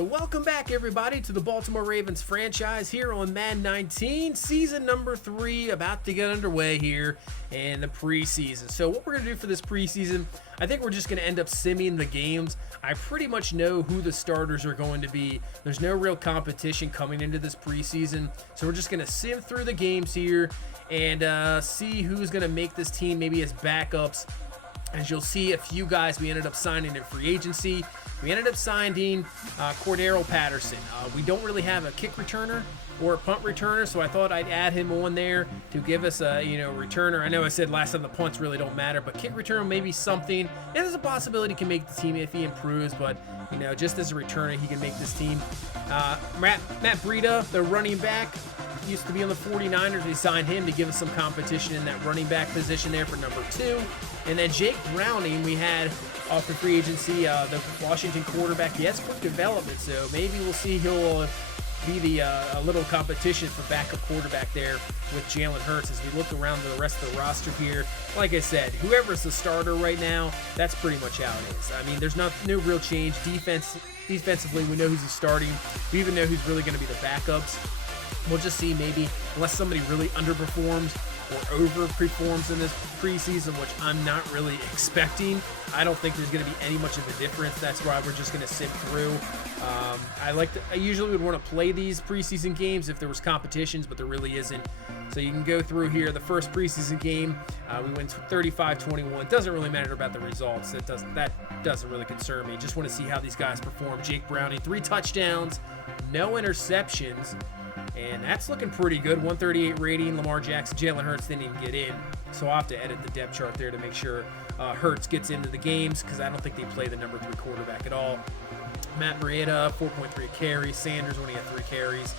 So welcome back, everybody, to the Baltimore Ravens franchise here on Madden 19, season number 3, about to get underway here in the preseason. So what we're going to do for this preseason, I think we're just going to end up simming the games. I pretty much know who the starters are going to be. There's no real competition coming into this preseason, so we're just going to sim through the games here and see who's going to make this team maybe as backups. As you'll see, a few guys we ended up signing in free agency. We ended up signing Cordero Patterson. We don't really have a kick returner or a punt returner, so I thought I'd add him on there to give us a returner. I know I said last time the punts really don't matter, but kick returner may be something. And there's a possibility he can make the team if he improves, but just as a returner, he can make this team. Matt Breida, the running back, used to be on the 49ers. We signed him to give us some competition in that running back position there for number 2. And then Jake Browning, we had off the free agency, the Washington quarterback. He has quick development, so maybe we'll see he'll be a little competition for backup quarterback there with Jalen Hurts as we look around the rest of the roster here. Like I said, whoever's the starter right now, that's pretty much how it is. I mean, there's no real change. Defensively, we know who's starting. We even know who's really going to be the backups. We'll just see, maybe, unless somebody really underperforms or overperforms in this preseason, which I'm not really expecting. I don't think there's going to be any much of a difference. That's why we're just going to sit through. I usually would want to play these preseason games if there was competitions, but there really isn't. So you can go through here. The first preseason game, we went 35-21. Doesn't really matter about the results. That doesn't really concern me. Just want to see how these guys perform. Jake Browning, 3 touchdowns, no interceptions. And that's looking pretty good. 138 rating. Lamar Jackson, Jalen Hurts didn't even get in. So I'll have to edit the depth chart there to make sure Hurts gets into the games, because I don't think they play the number 3 quarterback at all. Matt Breida, 4.3 carries. Sanders only had 3 carries.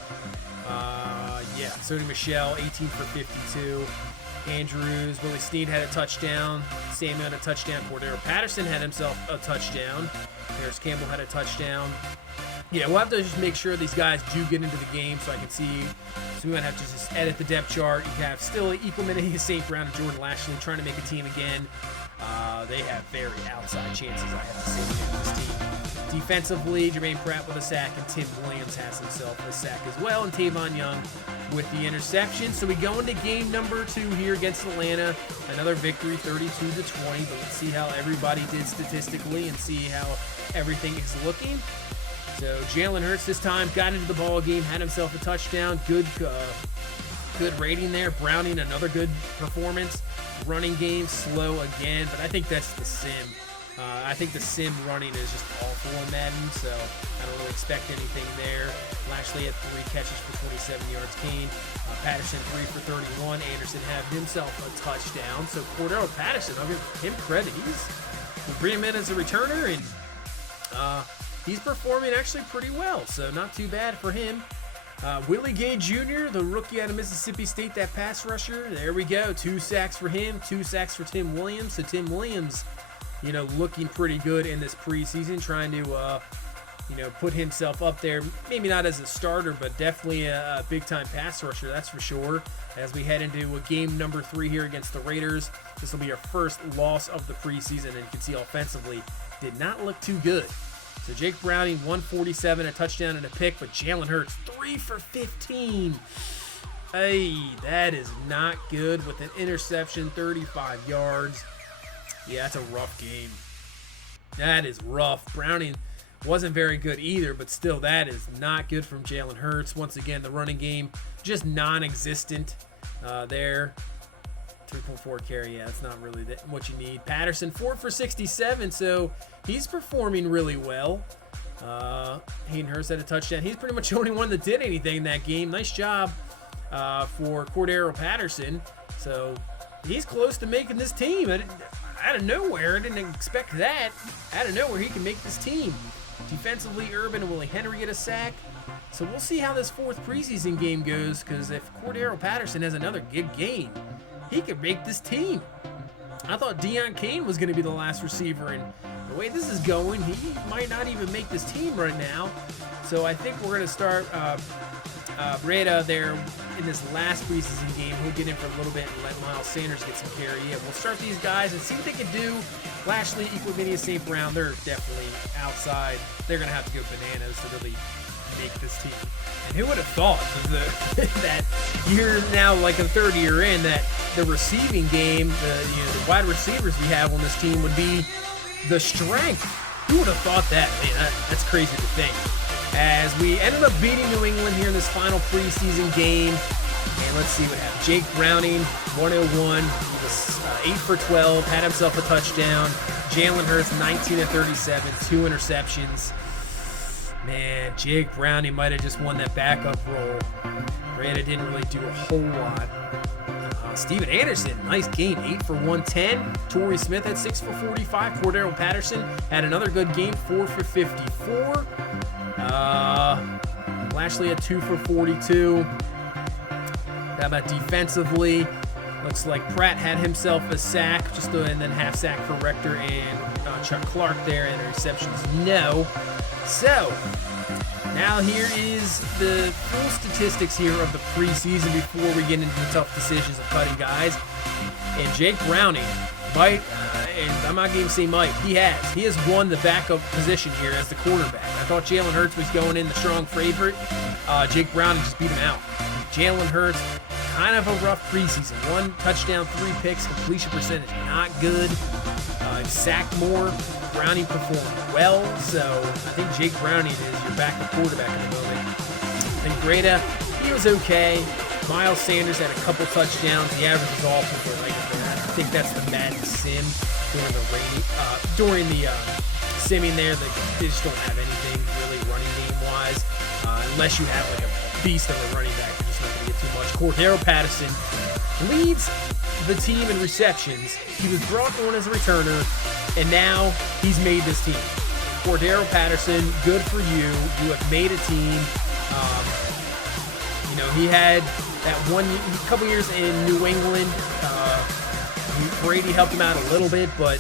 Sony Michel, 18 for 52. Andrews, Willie Snead had a touchdown. Samuel had a touchdown. Cordero Patterson had himself a touchdown. Harris Campbell had a touchdown. Yeah, we'll have to just make sure these guys do get into the game so I can see. So we might have to just edit the depth chart. You have still equal minute St. Brown and Jordan Lashley trying to make a team again. They have very outside chances, I have to say, in this team. Defensively, Jermaine Pratt with a sack, and Tim Williams has himself a sack as well, and Tavon Young with the interception. So we go into game number 2 here against Atlanta. Another victory, 32-20. But let's see how everybody did statistically and see how everything is looking. So Jalen Hurts this time got into the ball game, had himself a touchdown. Good rating there. Browning, another good performance. Running game, slow again, but I think that's the sim. I think the sim running is just awful in Madden, so I don't really expect anything there. Lashley had 3 catches for 27 yards. Kane, Patterson 3 for 31. Anderson had himself a touchdown. So Cordero Patterson, I'll give him credit. We bring him in as a returner, and he's performing actually pretty well, so not too bad for him. Willie Gay Jr., the rookie out of Mississippi State, that pass rusher. There we go. 2 sacks for him, 2 sacks for Tim Williams. So Tim Williams, looking pretty good in this preseason, trying to, put himself up there. Maybe not as a starter, but definitely a big-time pass rusher, that's for sure. As we head into game number 3 here against the Raiders, this will be our first loss of the preseason, and you can see offensively, did not look too good. So Jake Browning, 147, a touchdown and a pick, but Jalen Hurts, 3 for 15. Hey, that is not good with an interception, 35 yards. Yeah, that's a rough game. That is rough. Browning wasn't very good either, but still, that is not good from Jalen Hurts. Once again, the running game just non-existent there. 3.4 carry, yeah, that's not really what you need. Patterson, 4 for 67, so he's performing really well. Hayden Hurst had a touchdown. He's pretty much the only one that did anything in that game. Nice job for Cordero Patterson. So he's close to making this team. Out of nowhere, I didn't expect that. Out of nowhere, he can make this team. Defensively, Urban and Willie Henry get a sack. So we'll see how this 4th preseason game goes, because if Cordero Patterson has another good game, he could make this team. I thought Deion Kane was going to be the last receiver, and the way this is going, he might not even make this team right now. So I think we're going to start Breida there in this last preseason game, he'll get in for a little bit and let Miles Sanders get some carry. Yeah, we'll start these guys and see what they can do. Lashley, Equimania, St. Brown, they're definitely outside. They're going to have to go bananas to really make this team. And who would have thought that you're now like a third year in that the receiving game, the wide receivers we have on this team would be the strength. Who would have thought that? Man, that's crazy to think. As we ended up beating New England here in this final preseason game. And let's see what happened. Jake Browning, 101. He was 8 for 12, had himself a touchdown. Jalen Hurts, 19 of 37, 2 interceptions. Man, Jake Browning might have just won that backup role. Brandon didn't really do a whole lot. Steven Anderson, nice game, 8 for 110. Torrey Smith had 6 for 45. Cordero Patterson had another good game, 4 for 54. Lashley had 2 for 42. How about defensively? Looks like Pratt had himself a sack, and then half sack for Rector and Chuck Clark there, and receptions no. So, now here is the full statistics here of the preseason before we get into the tough decisions of cutting guys. And Jake Browning might, and I'm not going to say might, he has won the backup position here as the quarterback. I thought Jalen Hurts was going in the strong favorite. Jake Browning just beat him out. Jalen Hurts, kind of a rough preseason. 1 touchdown, 3 picks, completion percentage not good. Sacked more. Browning performed well, so I think Jake Browning is your backup quarterback at the moment. And Greta, he was okay. Miles Sanders had a couple touchdowns. The average was awful, but like I think that's the Madden sim during the simming there. They just don't have anything really running game-wise, unless you have like a beast of a running back. You're just not going to get too much. Cordero Patterson leads the team in receptions. He was brought on as a returner, and now he's made this team. Cordero Patterson, good for you. You have made a team. He had that couple years in New England. Brady helped him out a little bit, but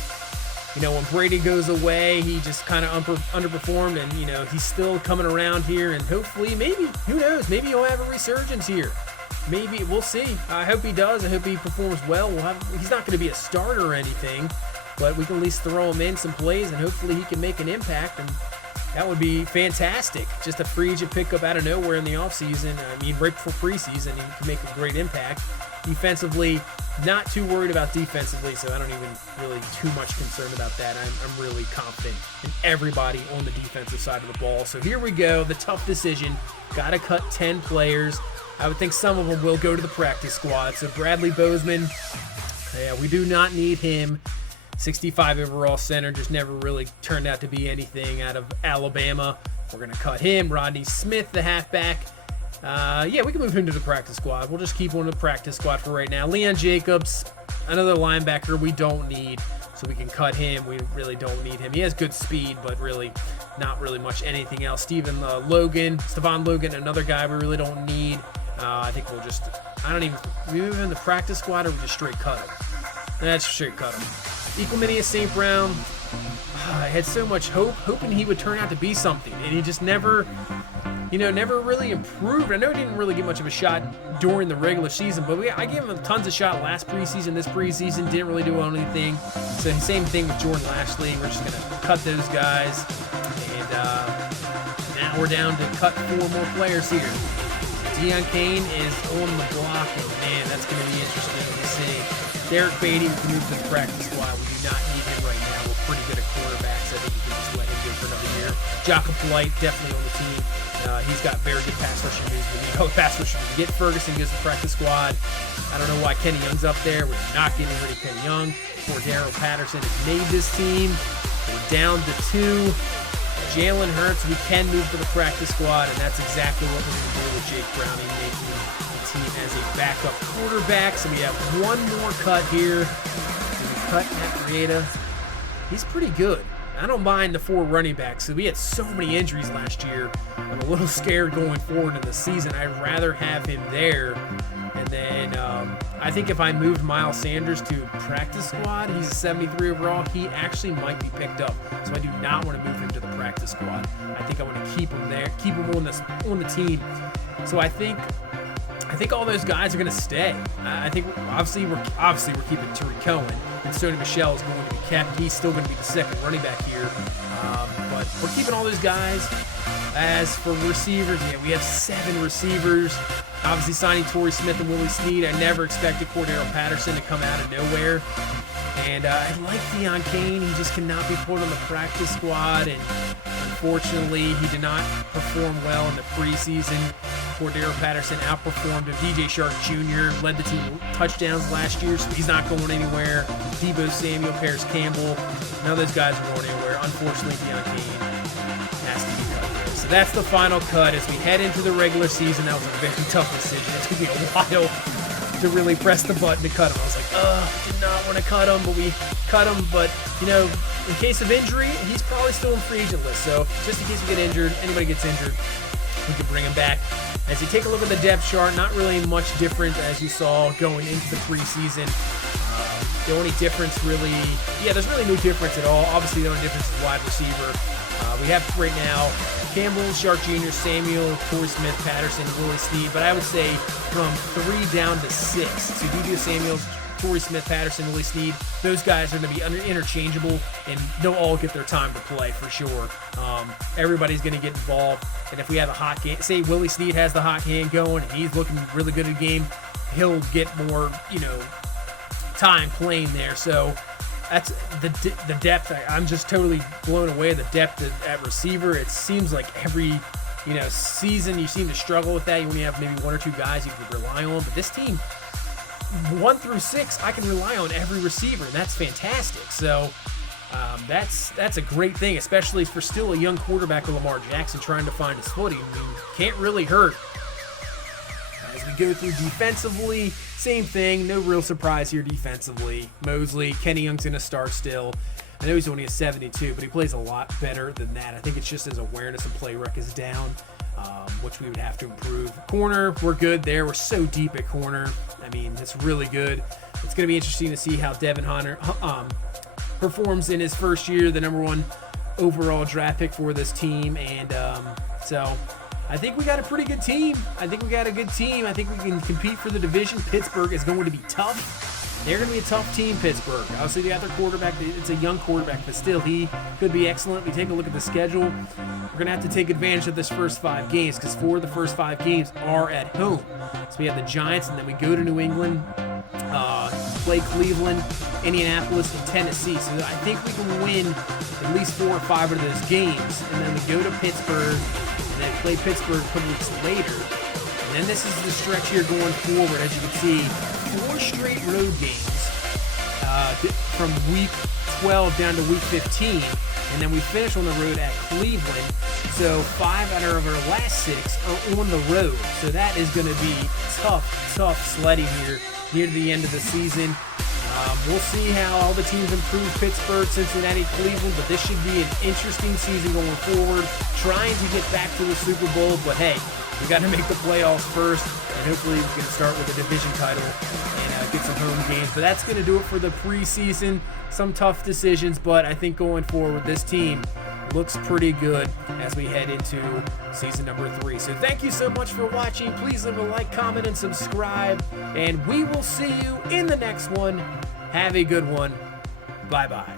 when Brady goes away, he just kind of underperformed, and he's still coming around here, and hopefully, maybe, who knows, maybe he'll have a resurgence here. Maybe, we'll see. I hope he does. I hope he performs well. He's not going to be a starter or anything, but we can at least throw him in some plays, and hopefully he can make an impact, and that would be fantastic. Just a free agent pickup out of nowhere in the offseason. Right before preseason, he can make a great impact. Defensively, not too worried about defensively, so I don't even really too much concerned about that. I'm really confident in everybody on the defensive side of the ball. So here we go, the tough decision. Got to cut 10 players. I would think some of them will go to the practice squad. So Bradley Bozeman, we do not need him. 65 overall center, just never really turned out to be anything out of Alabama. We're going to cut him. Rodney Smith, the halfback. We can move him to the practice squad. We'll just keep him in the practice squad for right now. Leon Jacobs, another linebacker we don't need, so we can cut him. We really don't need him. He has good speed, but really not really much anything else. Stephon Logan, another guy we really don't need. I think we'll just, we move him in the practice squad, or we just straight cut him? That's straight cut him. Equimania St. Brown, I had so much hope, hoping he would turn out to be something, and he just never really improved. I know he didn't really get much of a shot during the regular season, but I gave him tons of shot last preseason. This preseason didn't really do anything. So same thing with Jordan Lashley. We're just going to cut those guys, and now we're down to cut 4 more players here. Deion Kane is on the block, and man, that's going to be interesting to see. Derek Beatty, we can move to the practice squad. We do not need him right now. We're pretty good at quarterbacks. I think you can just let him go for another year. Jacob Polite, definitely on the team. He's got very good pass rushing moves. We need pass rushing. We get Ferguson, goes to the practice squad. I don't know why Kenny Young's up there. We're not getting rid of Kenny Young. Cordero Patterson has made this team. We're down to 2. Jalen Hurts, we can move to the practice squad, and that's exactly what we're going to do with Jake Browning making the team as a backup quarterback. So we have one more cut here. We cut Matt Rieta. He's pretty good. I don't mind the 4 running backs. So we had so many injuries last year. I'm a little scared going forward in the season. I'd rather have him there. And then I think if I moved Miles Sanders to practice squad, he's a 73 overall. He actually might be picked up. So I do not want to move him to the practice squad. I think I want to keep him there, keep him on the team. So I think think all those guys are going to stay. I think obviously we're keeping Tariq Cohen, and Sony Michel is going to be kept. He's still going to be the second running back here, but we're keeping all those guys. As for receivers, yeah, we have 7 receivers. Obviously signing Torrey Smith and Willie Snead. I never expected Cordero Patterson to come out of nowhere. And I like Deon Cain. He just cannot be put on the practice squad. And unfortunately, he did not perform well in the preseason. Cordero Patterson outperformed him. DJ Shark Jr. led the team touchdowns last year, so he's not going anywhere. Deebo Samuel, Paris Campbell, none of those guys are going anywhere. Unfortunately, Deon Cain has to be cut there. So that's the final cut as we head into the regular season. That was a very tough decision. It's going to be a while to really press the button to cut him. I was like, did not want to cut him, but we cut him. But, you know, in case of injury, he's probably still in free agent list. So just in case we get injured, anybody gets injured, we can bring him back. As you take a look at the depth chart, not really much different as you saw going into the preseason. The only difference really, there's really no difference at all. Obviously, the only difference is wide receiver. We have right now Campbell, Shark Jr., Samuel, Torrey Smith, Patterson, Willie Snead. But I would say from 3 down to 6. So Deebo Samuel, Torrey Smith, Patterson, Willie Snead, those guys are going to be interchangeable, and they'll all get their time to play for sure. Everybody's going to get involved, and if we have a hot game, say Willie Snead has the hot hand going, and he's looking really good at the game, he'll get more, time playing there. So that's the depth. I'm just totally blown away. The depth at receiver. It seems like every season you seem to struggle with that. You only have maybe 1 or 2 guys you can rely on, but this team, 1 through 6, I can rely on every receiver, and that's fantastic. So that's a great thing, especially for still a young quarterback with Lamar Jackson trying to find his footing. I mean, can't really hurt. As we go through defensively, same thing. No real surprise here defensively. Mosley, Kenny Young's going to start still. I know he's only a 72, but he plays a lot better than that. I think it's just his awareness and play rec is down, which we would have to improve. Corner, we're good there. We're so deep at corner. I mean, it's really good. It's going to be interesting to see how Devin Hunter performs in his first year, the #1 overall draft pick for this team. And so I think we got a pretty good team. I think we can compete for the division. Pittsburgh is going to be tough. They're going to be a tough team, Pittsburgh. Obviously, they got their quarterback. It's a young quarterback, but still, he could be excellent. We take a look at the schedule. We're going to have to take advantage of this first 5 games because 4 of the first 5 games are at home. So we have the Giants, and then we go to New England, play Cleveland, Indianapolis, and Tennessee. So I think we can win at least 4 or 5 of those games. And then we go to Pittsburgh, and then play Pittsburgh a couple weeks later. And then this is the stretch here going forward, as you can see. 4 straight road games from week 12 down to week 15, and then we finish on the road at Cleveland. So 5 out of our last 6 are on the road. So that is going to be tough sledding here near the end of the season. We'll see how all the teams improve. Pittsburgh, Cincinnati, Cleveland, but this should be an interesting season going forward. Trying to get back to the Super Bowl, but hey, we got to make the playoffs first, and hopefully we can start with a division title and get some home games. But that's going to do it for the preseason. Some tough decisions, but I think going forward, this team looks pretty good as we head into season #3. So thank you so much for watching. Please leave a like, comment, and subscribe, and we will see you in the next one. Have a good one. Bye-bye.